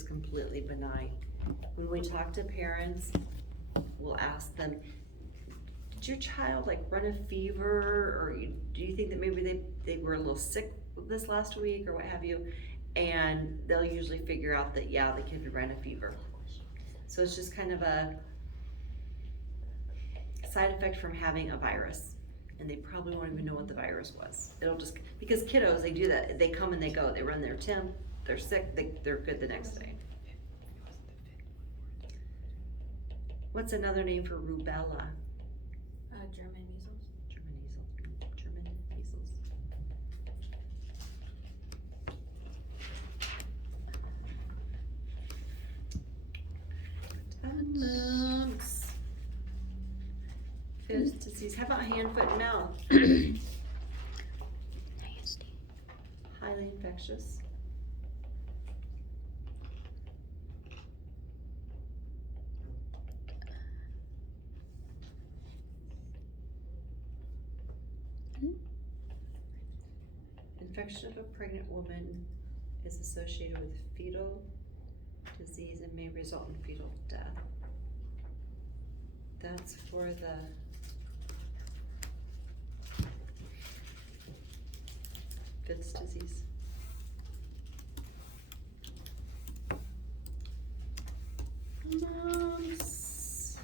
is completely benign. When we talk to parents, we'll ask them, did your child like run a fever, or do you think that maybe they were a little sick this last week or what have you? And they'll usually figure out that, yeah, the kid ran a fever. So it's just kind of a side effect from having a virus. And they probably won't even know what the virus was. It'll just, because kiddos, they do that. They come and they go. They run their temp, they're sick, they're good the next day. What's another name for rubella? German measles. German measles. Mumps. Fifth disease. How about hand, foot, and mouth? Nasty. Highly infectious. Infection of a pregnant woman is associated with fetal disease and may result in fetal death. That's for the fifth disease. Mumps.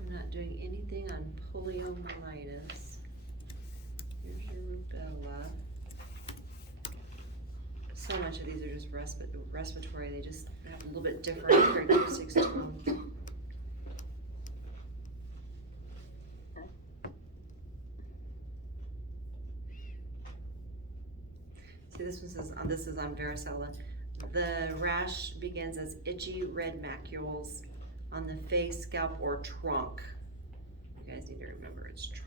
I'm not doing anything on poliomyelitis. Here's your rubella. So much of these are just respiratory. They just have a little bit different characteristics to them. See, this is on varicella. The rash begins as itchy red macules on the face, scalp, or trunk. You guys need to remember it's trunk.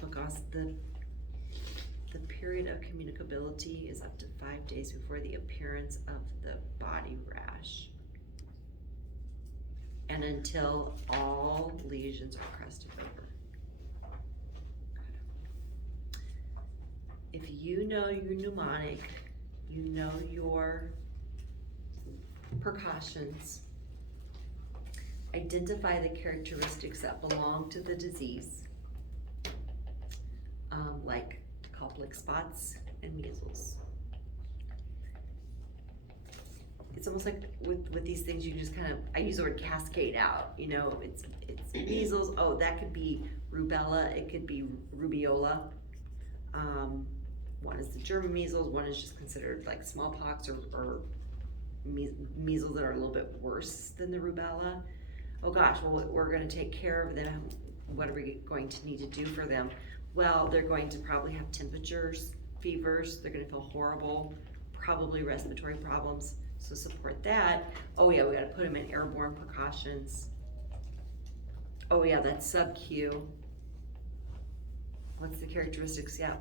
Because the period of communicability is up to 5 days before the appearance of the body rash, and until all lesions are crusted over. If you know you're pneumonic, you know your precautions, identify the characteristics that belong to the disease, like Koplik spots and measles. It's almost like with these things, you just kind of, I use the word cascade out, you know, it's measles, oh, that could be rubella, it could be rubeola. One is the German measles, one is just considered like smallpox or measles that are a little bit worse than the rubella. Oh gosh, well, we're gonna take care of them. What are we going to need to do for them? Well, they're going to probably have temperatures, fevers, they're gonna feel horrible, probably respiratory problems, so support that. Oh yeah, we gotta put them in airborne precautions. Oh yeah, that's sub-Q. What's the characteristics? Yeah,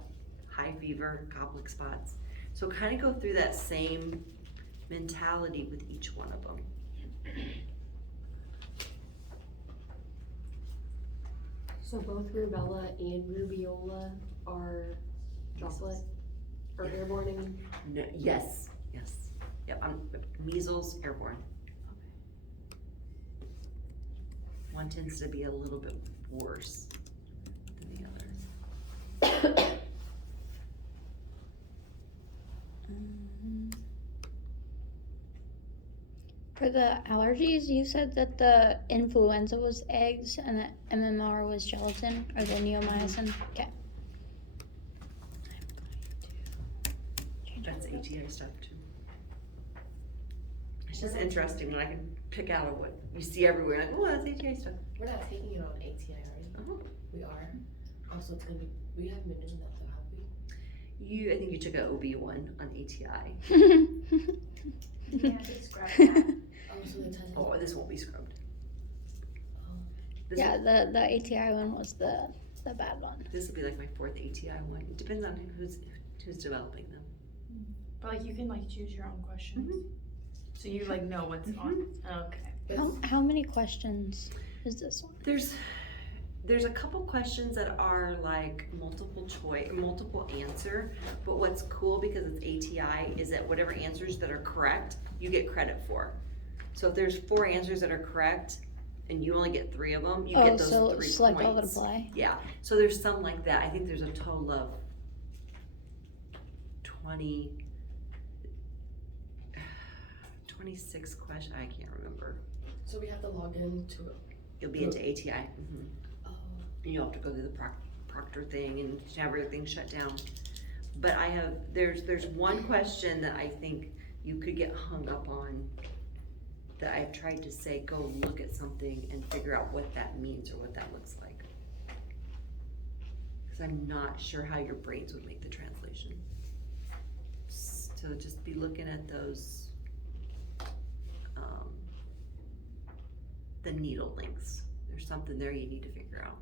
high fever, Koplik spots. So kind of go through that same mentality with each one of them. So both rubella and rubeola are droplet or airborne, I mean? No, yes. Yep, measles, airborne. Okay. One tends to be a little bit worse than the others. For the allergies, you said that the influenza was eggs and the MMR was gelatin, or the neomycin. Okay. That's ATI stuff too. It's just interesting when I can pick out what you see everywhere. Like, oh, that's ATI stuff. We're not taking it on ATI, right? Oh. We are. Also, it's gonna be. We haven't been doing that though, have we? I think you took an OB one on ATI. Yeah, it's scrubbed. Oh, so the test. Oh, this won't be scrubbed. Oh. This Yeah, the ATI one was the bad one. This will be like my 4th ATI one. It depends on who's developing them. But like you can like choose your own questions. So you like know what's on. Okay. How many questions is this one? there's a couple questions that are like multiple choice, multiple answer, but what's cool because it's ATI is that whatever answers that are correct, you get credit for. So if there's 4 answers that are correct and you only get 3 of them, you get those 3 points. Select all that apply. Yeah, so there's some like that. I think there's a total of 26 questions. I can't remember. So we have to log in to, You'll be into ATI. oh, And you'll have to go through the proctor thing and have everything shut down. But there's one question that I think you could get hung up on that I've tried to say, go look at something and figure out what that means or what that looks like. Because I'm not sure how your brains would make the translation. So just be looking at those, the needle links. There's something there you need to figure out.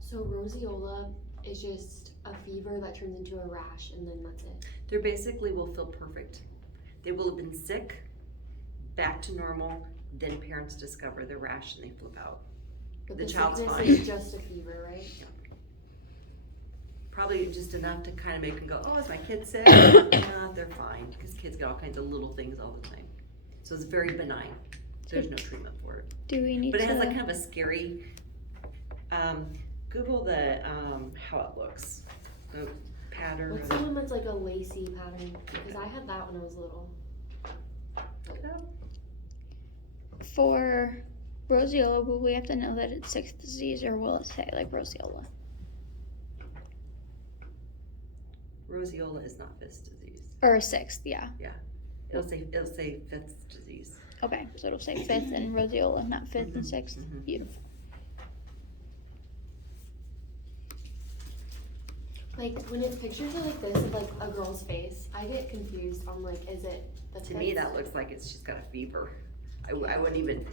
So roseola is just a fever that turns into a rash and then that's it. They basically will feel perfect. They will have been sick, back to normal, then parents discover the rash and they flip out. But The the child's sickness fine. is just a fever, right? Probably just enough to kind of make them go, oh, is my kid sick? Nah, they're fine, because kids get all kinds of little things all the time. So it's very benign. There's no treatment for it. Do we need But it has like to? kind of a scary, Google the, how it looks. The pattern. What's the one that's like a lacy pattern? Because I had that when I was little. For roseola, will we have to know that it's 6th disease, or will it say like roseola? Roseola is not 5th disease. Or 6th, yeah. It'll say 5th disease. Okay, so it'll say 5th and roseola, not 5th and 6th. Mhm. Beautiful. Like when it's pictures of like this of like a girl's face, I get confused on like, is it the To me, that looks like she's got a fever. I wouldn't even,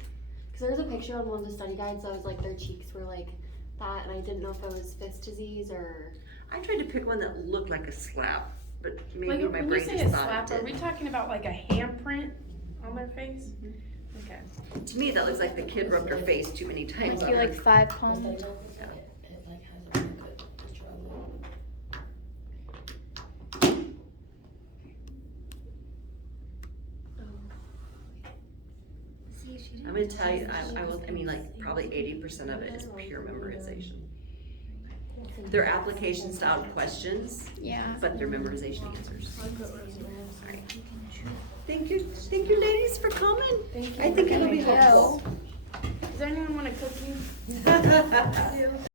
Because there was a picture on one of the study guides that was like their cheeks were like that, and I didn't know if it was fist disease or. I tried to pick one that looked like a slap, but Like, maybe my when you brain say just a thought slap, it are we did. talking about like a handprint on their face? Okay. To me, that looks like the kid rubbed her face too many times. Like you like 5 but palms. it like has a really good picture of it. I'm gonna tell you, I mean, like, probably 80% of it is pure memorization. They're application style questions, Yeah. but they're memorization answers. Thank you ladies for coming. Thank you. I think it'll be Thank you. helpful. Does anyone want a cookie?